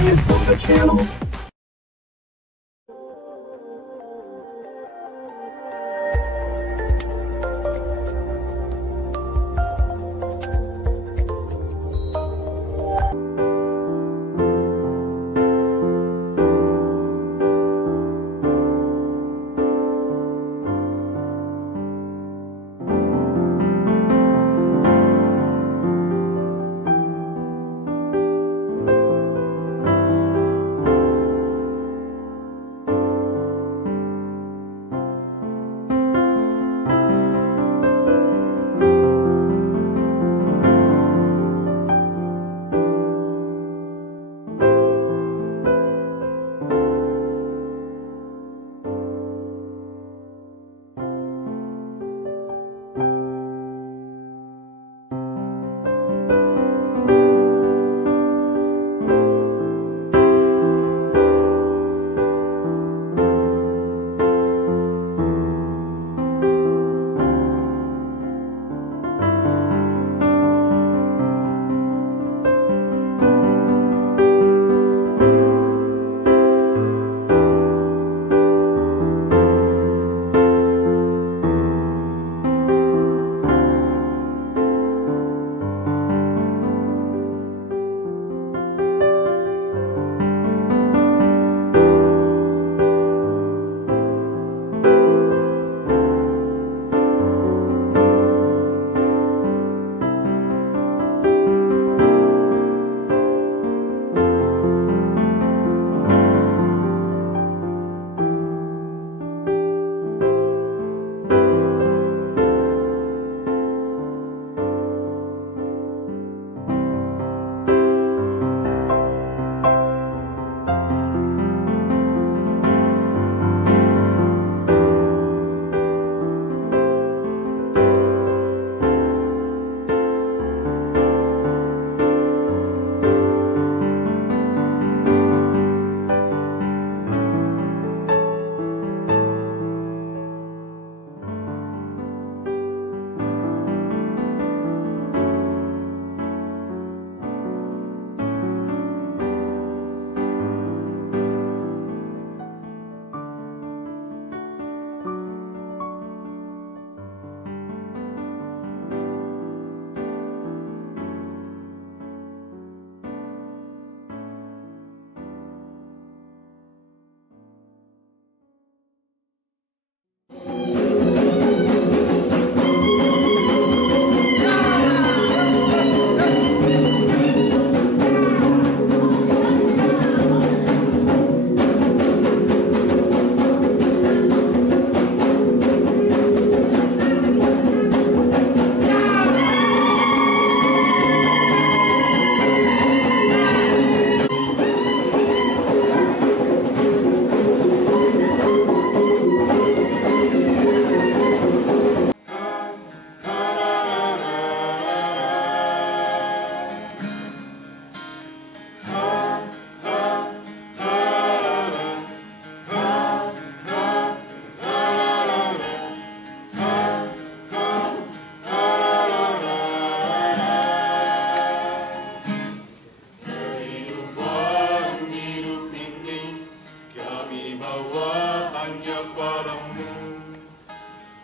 Science Solar Channel.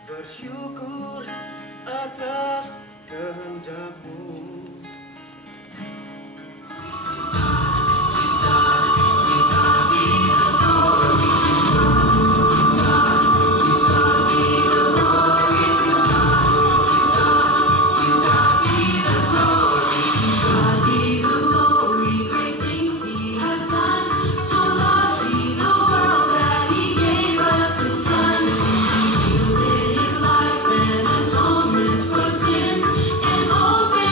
Bersyukur atas kehendak-Mu. His life and atonement for sin, and open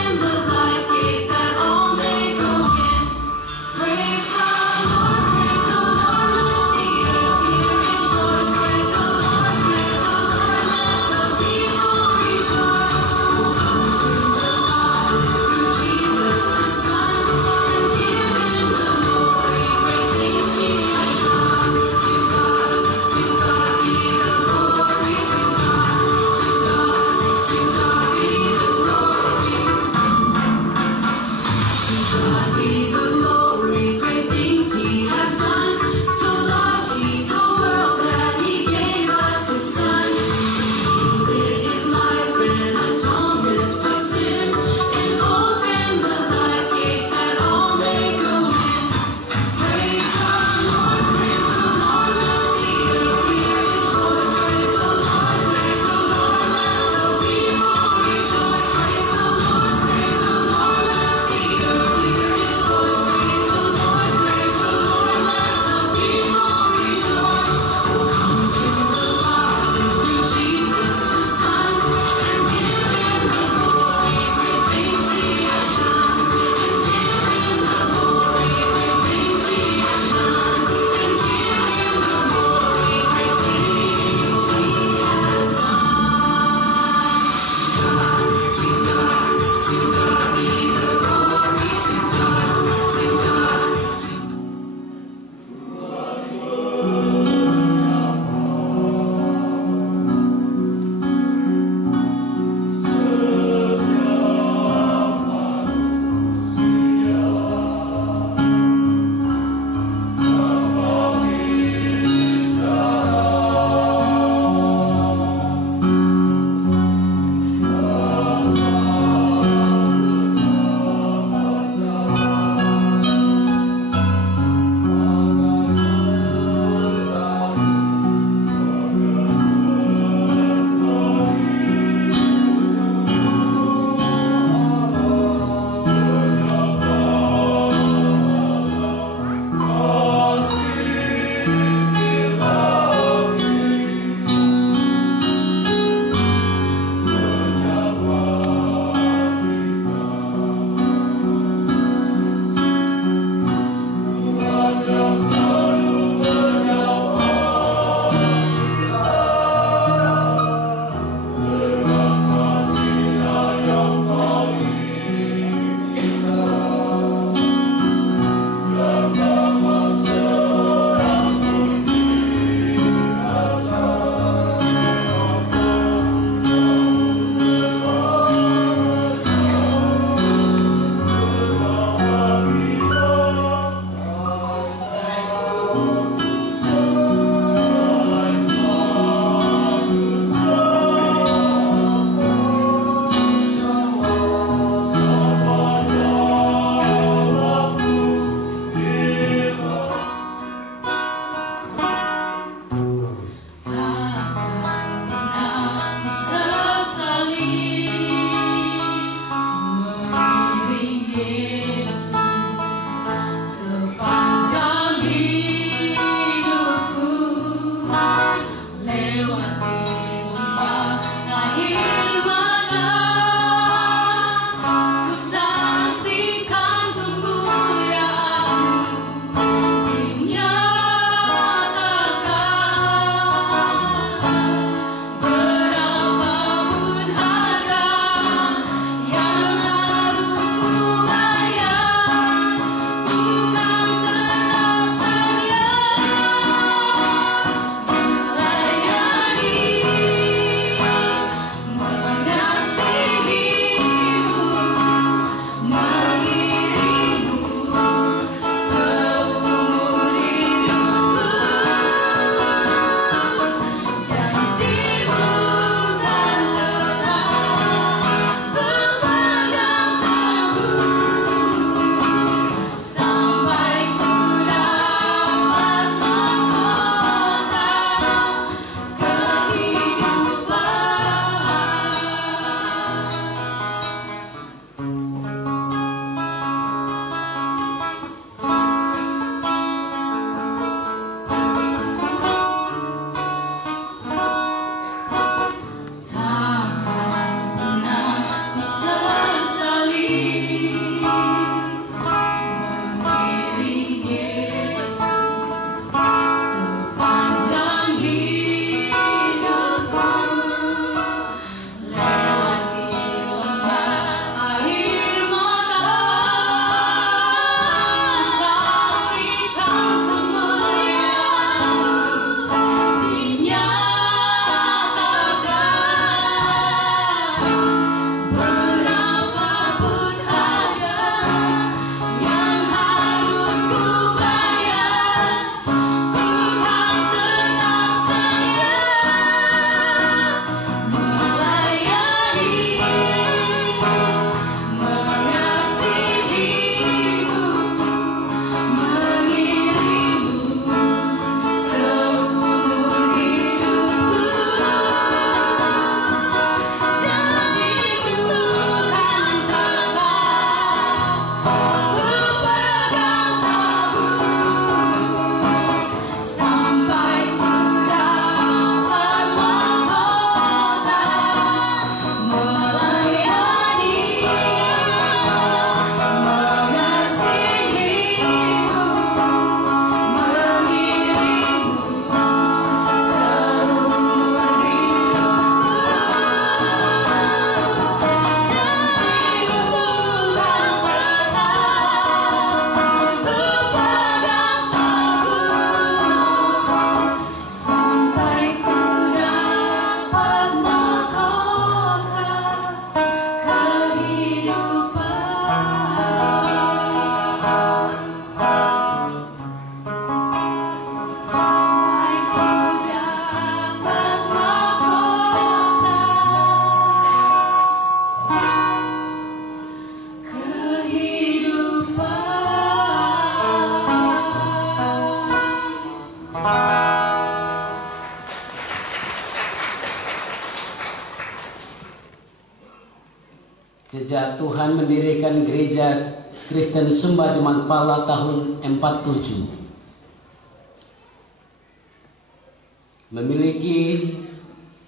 sejak Tuhan mendirikan gereja Kristen Sumba Jemaat Pala tahun 47, memiliki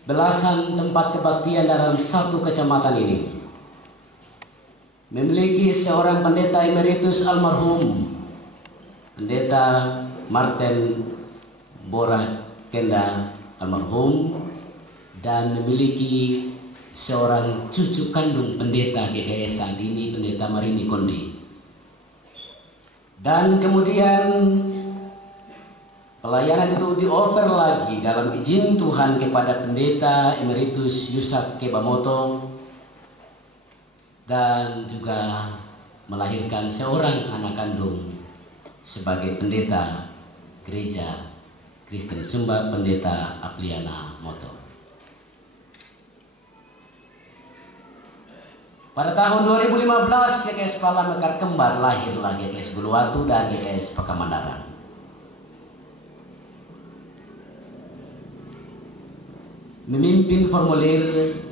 belasan tempat kebaktian dalam satu kecamatan ini, memiliki seorang pendeta emeritus almarhum Pendeta Martin Bora Kenda almarhum, dan memiliki seorang cucu kandung pendeta GKS saat ini, Pendeta Marini Kondi. Dan kemudian pelayanan itu di-offer lagi dalam izin Tuhan kepada Pendeta Emeritus Yusak Kebamoto, dan juga melahirkan seorang anak kandung sebagai pendeta gereja Kristen Sumba, Pendeta Apliana Moto. Pada tahun 2015 GKS Pala Mekar Kembar lahirlah GKS Buluwatu dan GKS Pekamandaran. Memimpin formulir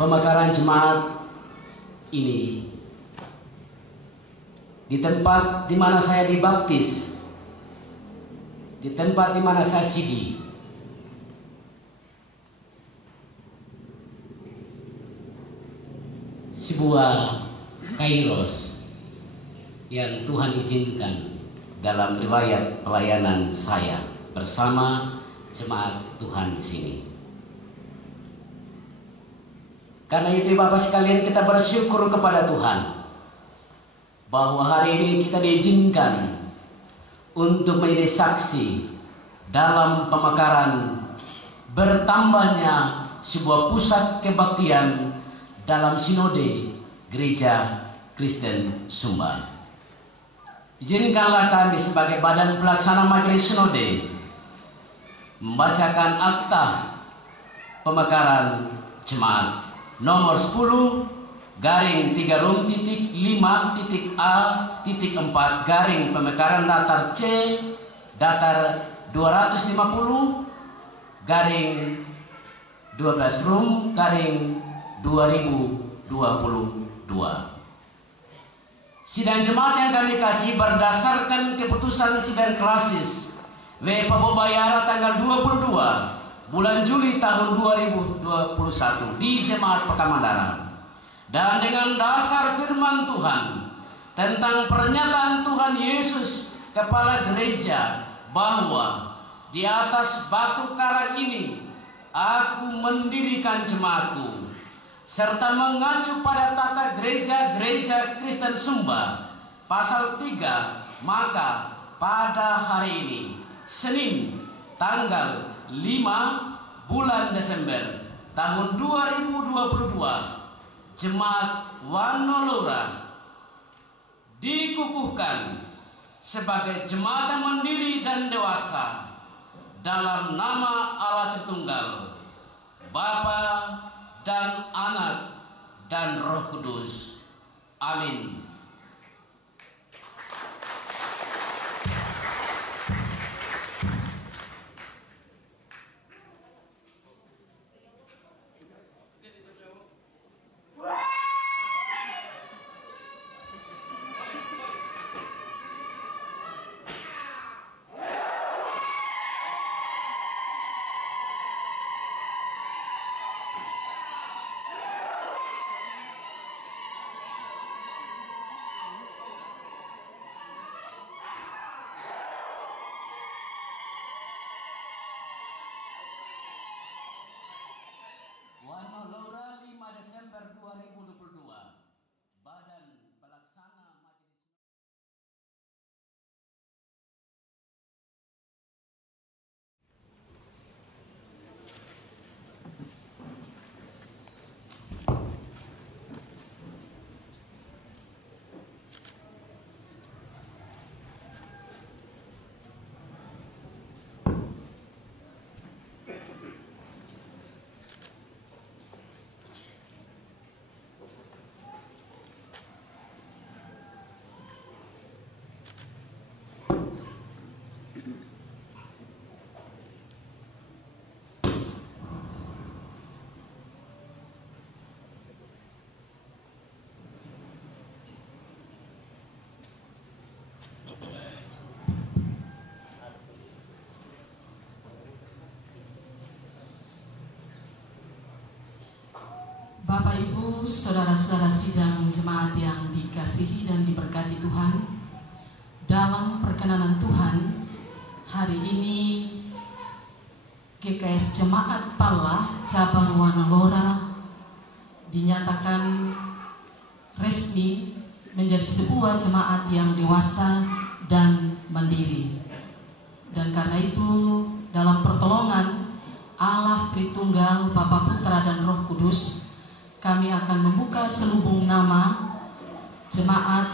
pemekaran jemaat ini di tempat di mana saya dibaptis, di tempat di mana saya sidi. Sebuah kairos yang Tuhan izinkan dalam riwayat pelayanan saya bersama jemaat Tuhan di sini. Karena itu Bapak sekalian, kita bersyukur kepada Tuhan bahwa hari ini kita diizinkan untuk menjadi saksi dalam pemekaran bertambahnya sebuah pusat kebaktian dalam sinode Gereja Kristen Sumba. Izinkanlah kami sebagai badan pelaksana majelis sinode membacakan akta pemekaran jemaat nomor 10/3-5.A.4 pemekaran datar C datar 250-12/2022. Sidang jemaat yang kami kasih, berdasarkan keputusan sidang klasis W. Pabobayara tanggal 22 bulan Juli tahun 2021 di Jemaat Pekamandaran, dan dengan dasar firman Tuhan tentang pernyataan Tuhan Yesus kepala gereja bahwa di atas batu karang ini aku mendirikan jemaatku, serta mengacu pada tata gereja Kristen Sumba pasal 3, maka pada hari ini Senin tanggal 5 bulan Desember tahun 2022, Jemaat Wanolora dikukuhkan sebagai jemaat yang mandiri dan dewasa dalam nama Allah Tritunggal, Bapa dan Anak dan Roh Kudus. Amin. Bapak Ibu, saudara-saudara sidang jemaat yang dikasihi dan diberkati Tuhan, dalam perkenanan Tuhan, hari ini GKS Jemaat Palla Cabang Wanalora dinyatakan resmi menjadi sebuah jemaat yang dewasa dan mandiri. Dan karena itu, dalam pertolongan Allah Tritunggal, Bapa, Putra, dan Roh Kudus, kami akan membuka selubung nama jemaat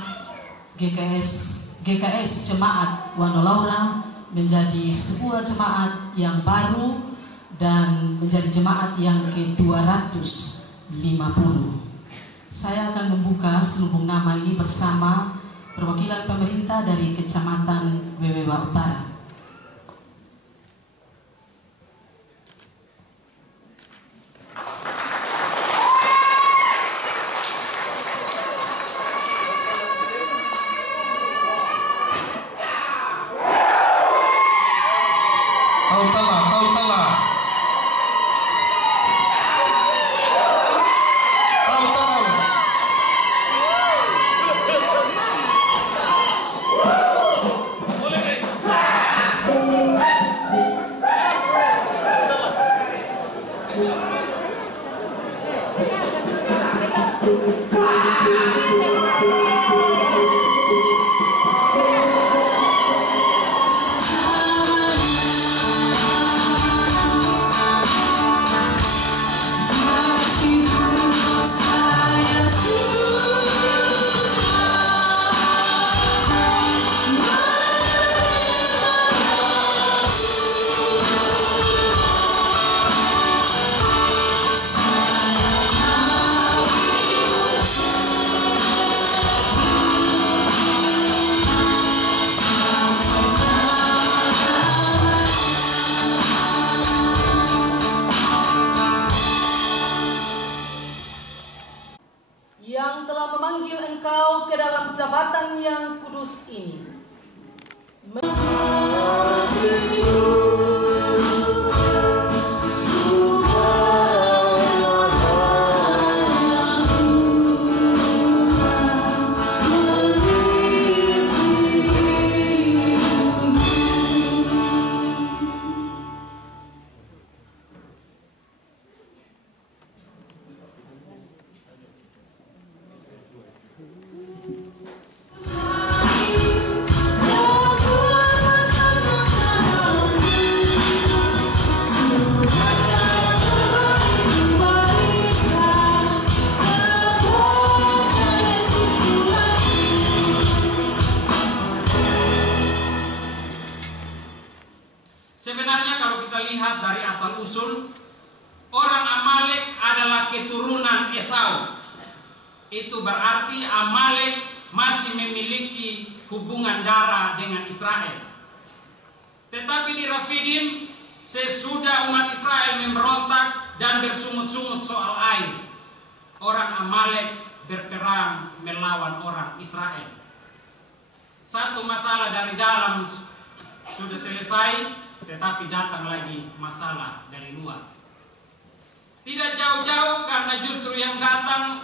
GKS Jemaat Wanalaura menjadi sebuah jemaat yang baru dan menjadi jemaat yang ke-250. Saya akan membuka selubung nama ini bersama perwakilan pemerintah dari Kecamatan Wewewa Utara. Jabatan yang kudus ini sebenarnya kalau kita lihat dari asal-usul, orang Amalek adalah keturunan Esau. Itu berarti Amalek masih memiliki hubungan darah dengan Israel. Tetapi di Refidim, sesudah umat Israel memberontak dan bersungut-sungut soal air, orang Amalek berperang melawan orang Israel. Satu masalah dari dalam sudah selesai, tetapi datang lagi masalah dari luar. Tidak jauh-jauh, karena justru yang datang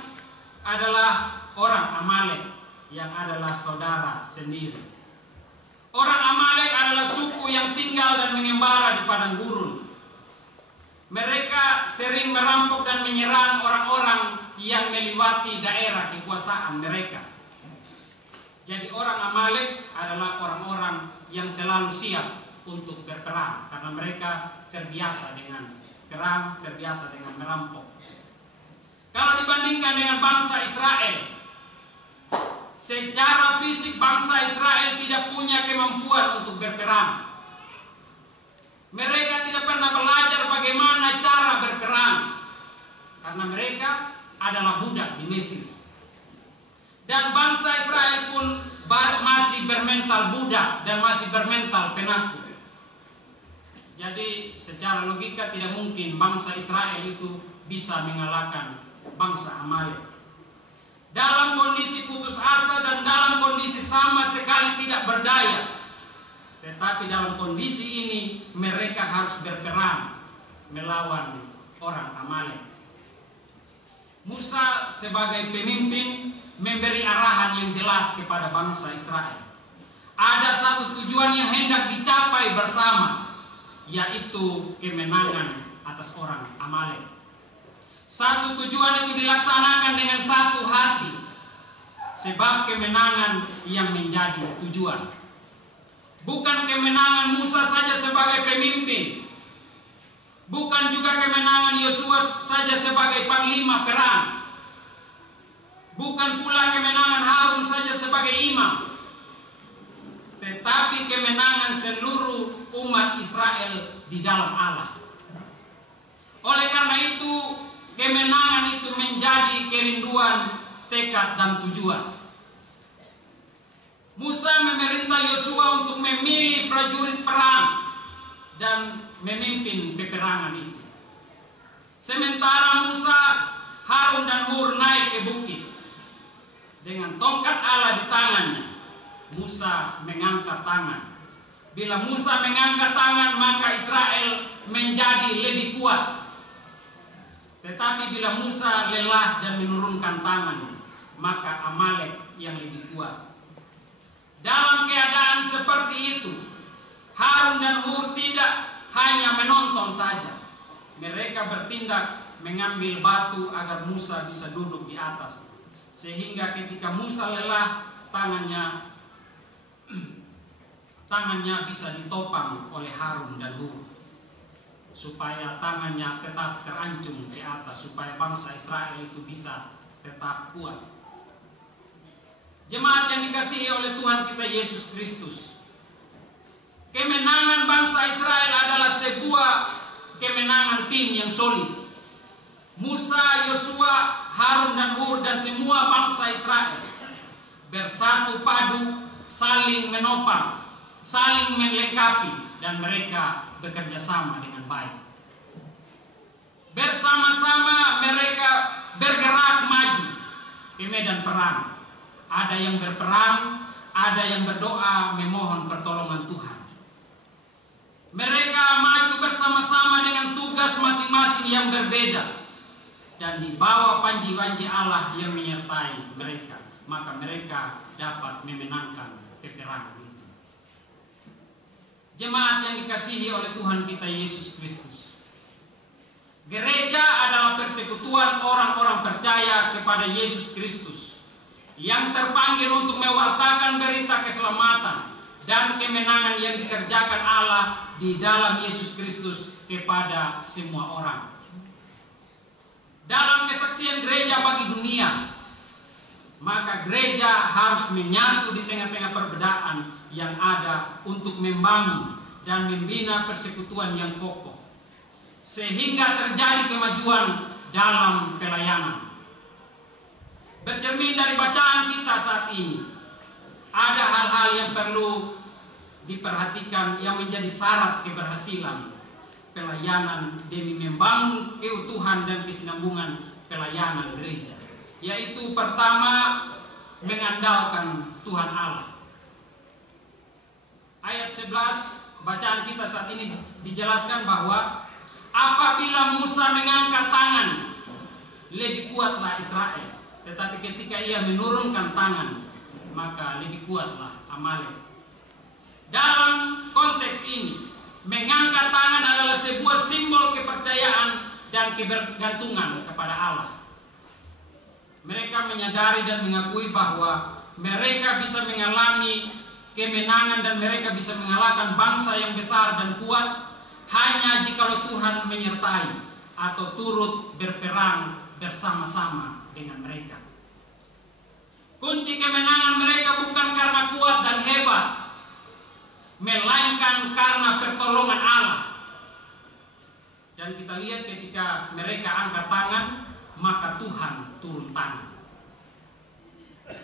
adalah orang Amalek yang adalah saudara sendiri. Orang Amalek adalah suku yang tinggal dan mengembara di padang gurun. Mereka sering merampok dan menyerang orang-orang yang melewati daerah kekuasaan mereka. Jadi orang Amalek adalah orang-orang yang selalu siap untuk berperang, karena mereka terbiasa dengan perang, terbiasa dengan merampok. Kalau dibandingkan dengan bangsa Israel, secara fisik bangsa Israel tidak punya kemampuan untuk berperang. Mereka tidak pernah belajar bagaimana cara berperang, karena mereka adalah budak di Mesir. Dan bangsa Israel pun masih bermental budak dan masih bermental penakut. Jadi secara logika tidak mungkin bangsa Israel itu bisa mengalahkan bangsa Amalek. Dalam kondisi putus asa dan dalam kondisi sama sekali tidak berdaya, tetapi dalam kondisi ini mereka harus berperang melawan orang Amalek. Musa sebagai pemimpin memberi arahan yang jelas kepada bangsa Israel. Ada satu tujuan yang hendak dicapai bersama, yaitu kemenangan atas orang Amalek. Satu tujuan itu dilaksanakan dengan satu hati, sebab kemenangan yang menjadi tujuan. Bukan kemenangan Musa saja sebagai pemimpin, bukan juga kemenangan Yosua saja sebagai panglima perang, bukan pula kemenangan Harun saja sebagai imam, tetapi kemenangan seluruh umat Israel di dalam Allah. Oleh karena itu, kemenangan itu menjadi kerinduan, tekad, dan tujuan. Musa memerintah Yosua untuk memilih prajurit perang dan memimpin peperangan itu. Sementara Musa, Harun, dan Hur naik ke bukit dengan tongkat Allah di tangannya. Musa mengangkat tangan. Bila Musa mengangkat tangan, maka Israel menjadi lebih kuat. Tetapi bila Musa lelah dan menurunkan tangan, maka Amalek yang lebih kuat. Dalam keadaan seperti itu, Harun dan Hur tidak hanya menonton saja. Mereka bertindak mengambil batu agar Musa bisa duduk di atas. Sehingga ketika Musa lelah, tangannya bisa ditopang oleh Harun dan Hur, supaya tangannya tetap terancung di atas, supaya bangsa Israel itu bisa tetap kuat. Jemaat yang dikasihi oleh Tuhan kita Yesus Kristus, kemenangan bangsa Israel adalah sebuah kemenangan tim yang solid. Musa, Yosua, Harun, dan Hur, dan semua bangsa Israel bersatu padu, saling menopang, saling melengkapi, dan mereka bekerja sama dengan baik. Bersama-sama mereka bergerak maju ke medan perang. Ada yang berperang, ada yang berdoa memohon pertolongan Tuhan. Mereka maju bersama-sama dengan tugas masing-masing yang berbeda, dan di bawah panji-panji Allah yang menyertai mereka, maka mereka dapat memenangkan peperangan itu. Jemaat yang dikasihi oleh Tuhan kita Yesus Kristus, gereja adalah persekutuan orang-orang percaya kepada Yesus Kristus yang terpanggil untuk mewartakan berita keselamatan dan kemenangan yang dikerjakan Allah di dalam Yesus Kristus kepada semua orang. Dalam kesaksian gereja bagi dunia, maka gereja harus menyatu di tengah-tengah perbedaan yang ada untuk membangun dan membina persekutuan yang kokoh, sehingga terjadi kemajuan dalam pelayanan. Bercermin dari bacaan kita saat ini, ada hal-hal yang perlu diperhatikan yang menjadi syarat keberhasilan pelayanan demi membangun keutuhan dan kesinambungan pelayanan gereja. Yaitu pertama, mengandalkan Tuhan Allah. Ayat 11 bacaan kita saat ini dijelaskan bahwa apabila Musa mengangkat tangan, lebih kuatlah Israel. Tetapi ketika ia menurunkan tangan, maka lebih kuatlah Amalek. Dalam konteks ini, mengangkat tangan adalah sebuah simbol kepercayaan dan kebergantungan kepada Allah. Mereka menyadari dan mengakui bahwa mereka bisa mengalami kemenangan dan mereka bisa mengalahkan bangsa yang besar dan kuat hanya jikalau Tuhan menyertai atau turut berperang bersama-sama dengan mereka. Kunci kemenangan mereka bukan karena kuat dan hebat, melainkan karena pertolongan Allah. Dan kita lihat ketika mereka angkat tangan, maka Tuhan turun tangan.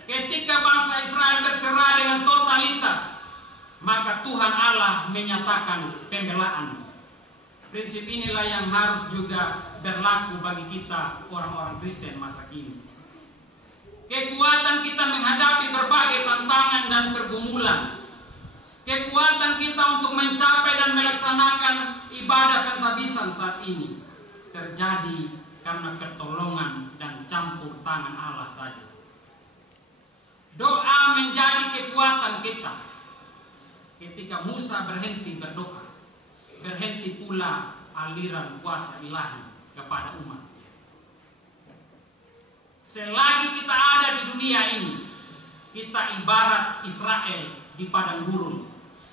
Ketika bangsa Israel berserah dengan totalitas, maka Tuhan Allah menyatakan pembelaan. Prinsip inilah yang harus juga berlaku bagi kita orang-orang Kristen masa kini. Kekuatan kita menghadapi berbagai tantangan dan pergumulan, kekuatan kita untuk mencapai dan melaksanakan ibadah pentabisan saat ini terjadi karena pertolongan dan campur tangan Allah saja. Doa menjadi kekuatan kita. Ketika Musa berhenti berdoa, berhenti pula aliran kuasa ilahi kepada umat. Selagi kita ada di dunia ini, kita ibarat Israel di padang gurun.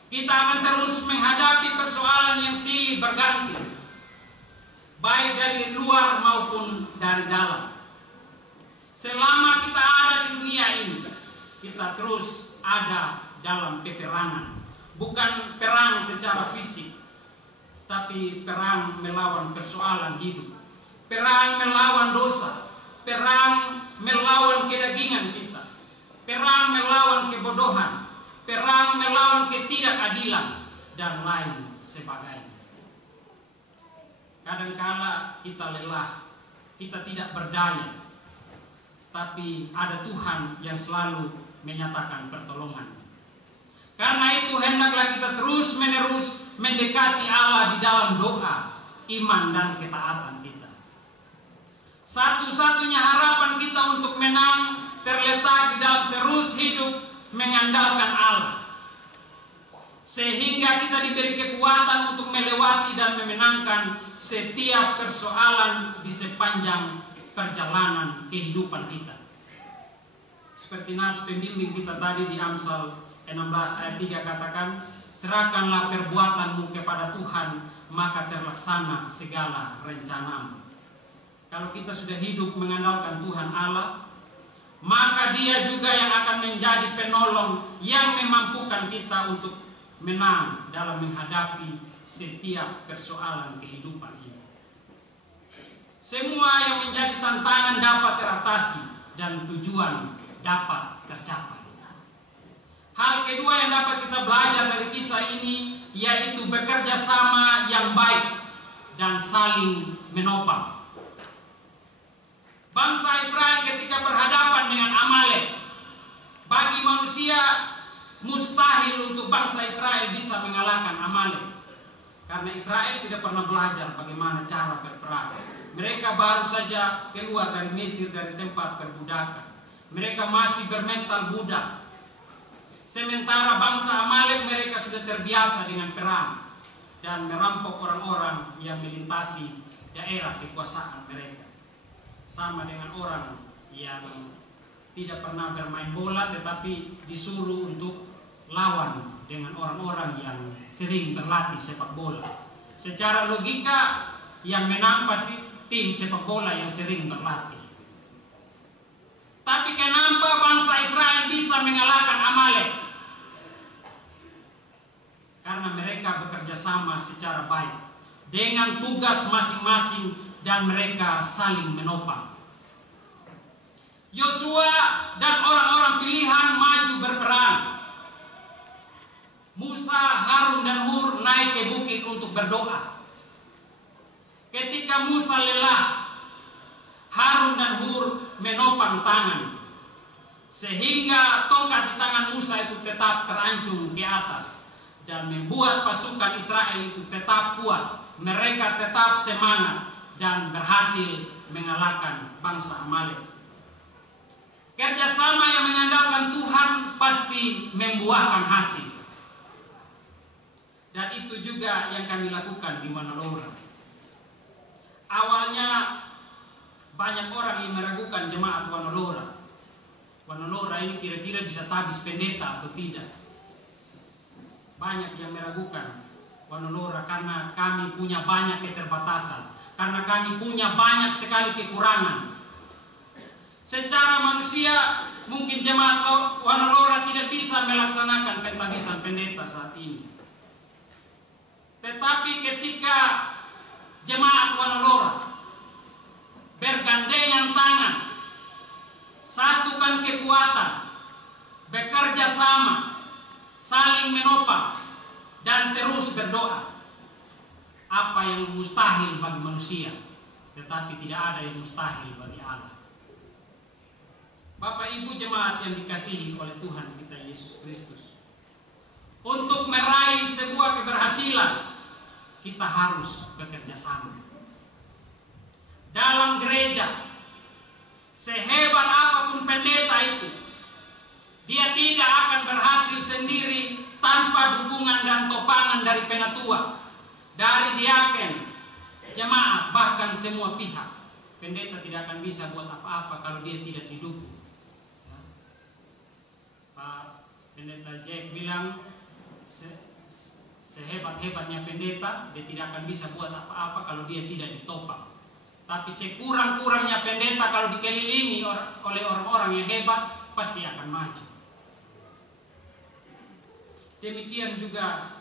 Kita akan terus menghadapi persoalan yang silih berganti, baik dari luar maupun dari dalam. Selama kita ada di dunia ini, kita terus ada dalam peperangan. Bukan perang secara fisik, tapi perang melawan persoalan hidup, perang melawan dosa, perang melawan kedagingan kita, perang melawan kebodohan, perang melawan ketidakadilan, dan lain sebagainya. Kadangkala kita lelah, kita tidak berdaya, tapi ada Tuhan yang selalu menyatakan pertolongan. Karena itu hendaklah kita terus menerus mendekati Allah di dalam doa, iman, dan ketaatan kita. Satu-satunya harapan kita untuk menang terletak di dalam terus hidup mengandalkan Allah, sehingga kita diberi kekuatan untuk melewati dan memenangkan setiap persoalan di sepanjang perjalanan kehidupan kita. Seperti nas pembimbing kita tadi di Amsal 16 ayat 3 katakan, serahkanlah perbuatanmu kepada Tuhan, maka terlaksana segala rencanamu. Kalau kita sudah hidup mengandalkan Tuhan Allah, maka Dia juga yang akan menjadi penolong yang memampukan kita untuk menang dalam menghadapi setiap persoalan kehidupan ini. Semua yang menjadi tantangan dapat teratasi dan tujuan dapat tercapai. Hal kedua yang dapat kita belajar dari kisah ini yaitu bekerja sama yang baik dan saling menopang. Bangsa Israel ketika berhadapan dengan Amalek, bagi manusia mustahil untuk bangsa Israel bisa mengalahkan Amalek, karena Israel tidak pernah belajar bagaimana cara berperang. Mereka baru saja keluar dari Mesir, dari tempat perbudakan. Mereka masih bermental budak. Sementara bangsa Amalek mereka sudah terbiasa dengan perang dan merampok orang-orang yang melintasi daerah kekuasaan mereka. Sama dengan orang yang tidak pernah bermain bola tetapi disuruh untuk lawan dengan orang-orang yang sering berlatih sepak bola. Secara logika yang menang pasti tim sepak bola yang sering berlatih. Tapi kenapa bangsa Israel bisa mengalahkan Amalek? Karena mereka bekerja sama secara baik dengan tugas masing-masing dan mereka saling menopang. Yosua dan orang-orang pilihan maju berperang. Musa, Harun, dan Hur naik ke bukit untuk berdoa. Ketika Musa lelah, Harun dan Hur menopang tangan, sehingga tongkat di tangan Musa itu tetap terancung di atas dan membuat pasukan Israel itu tetap kuat. Mereka tetap semangat dan berhasil mengalahkan bangsa Amalek. Kerjasama yang mengandalkan Tuhan pasti membuahkan hasil. Dan itu juga yang kami lakukan di Wanalora. Awalnya banyak orang yang meragukan jemaat Wanalora. Wanalora ini kira-kira bisa tabis pendeta atau tidak. Banyak yang meragukan Wanalora karena kami punya banyak keterbatasan, karena kami punya banyak sekali kekurangan. Secara manusia mungkin jemaat Wanalora tidak bisa melaksanakan pentabisan pendeta saat ini. Tetapi ketika jemaat Wanalora bergandengan tangan, satukan kekuatan, bekerja sama, saling menopang, dan terus berdoa. Apa yang mustahil bagi manusia, tetapi tidak ada yang mustahil bagi Allah. Bapak Ibu jemaat yang dikasihi oleh Tuhan kita Yesus Kristus, untuk meraih sebuah keberhasilan, kita harus bekerja sama. dalam gereja, sehebat apapun pendeta itu, dia tidak akan berhasil sendiri tanpa dukungan dan topangan dari penatua, dari diaken, jemaat, bahkan semua pihak. Pendeta tidak akan bisa buat apa-apa kalau dia tidak didukung. Ya. Pak Pendeta Jack bilang, sehebat-hebatnya pendeta, dia tidak akan bisa buat apa-apa kalau dia tidak ditopang. Tapi sekurang-kurangnya pendeta kalau dikelilingi oleh orang-orang yang hebat, pasti akan maju. Demikian juga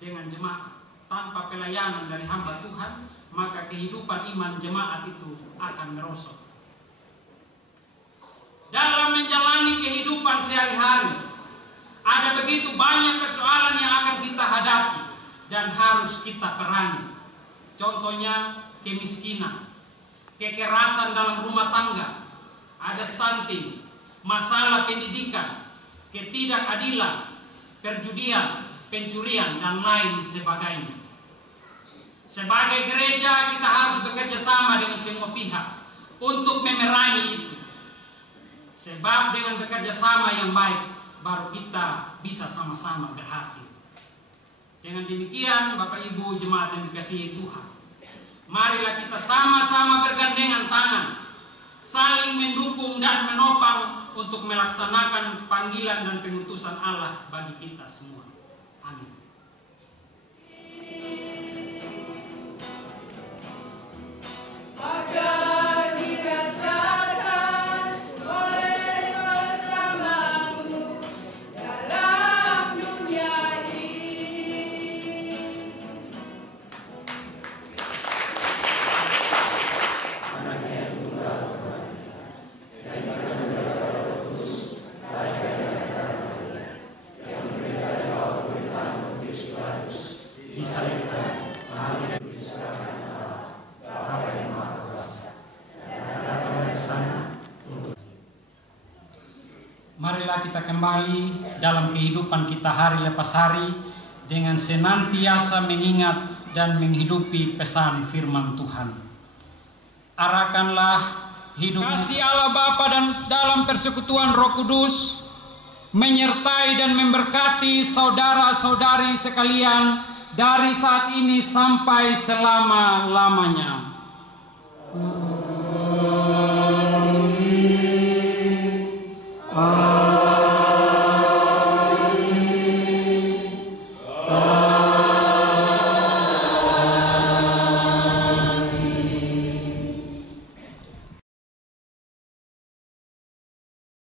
dengan jemaat. Tanpa pelayanan dari hamba Tuhan, maka kehidupan iman jemaat itu akan merosot. Dalam menjalani kehidupan sehari-hari, ada begitu banyak persoalan yang akan kita hadapi dan harus kita perangi. Contohnya kemiskinan, kekerasan dalam rumah tangga, ada stunting, masalah pendidikan, ketidakadilan, perjudian, pencurian, dan lain sebagainya. Sebagai gereja kita harus bekerja sama dengan semua pihak untuk memerangi itu. Sebab dengan bekerja sama yang baik, baru kita bisa sama-sama berhasil. Dengan demikian, Bapak Ibu jemaat yang dikasihi Tuhan, marilah kita sama-sama bergandengan tangan, saling mendukung dan menopang untuk melaksanakan panggilan dan pengutusan Allah bagi kita semua. Amin. Agar dirasakan oleh sesamamu dalam dunia ini. Marilah kita kembali dalam kehidupan kita hari lepas hari dengan senantiasa mengingat dan menghidupi pesan firman Tuhan. Arahkanlah hidup kasih Allah Bapa dan dalam persekutuan Roh Kudus menyertai dan memberkati saudara-saudari sekalian dari saat ini sampai selama-lamanya.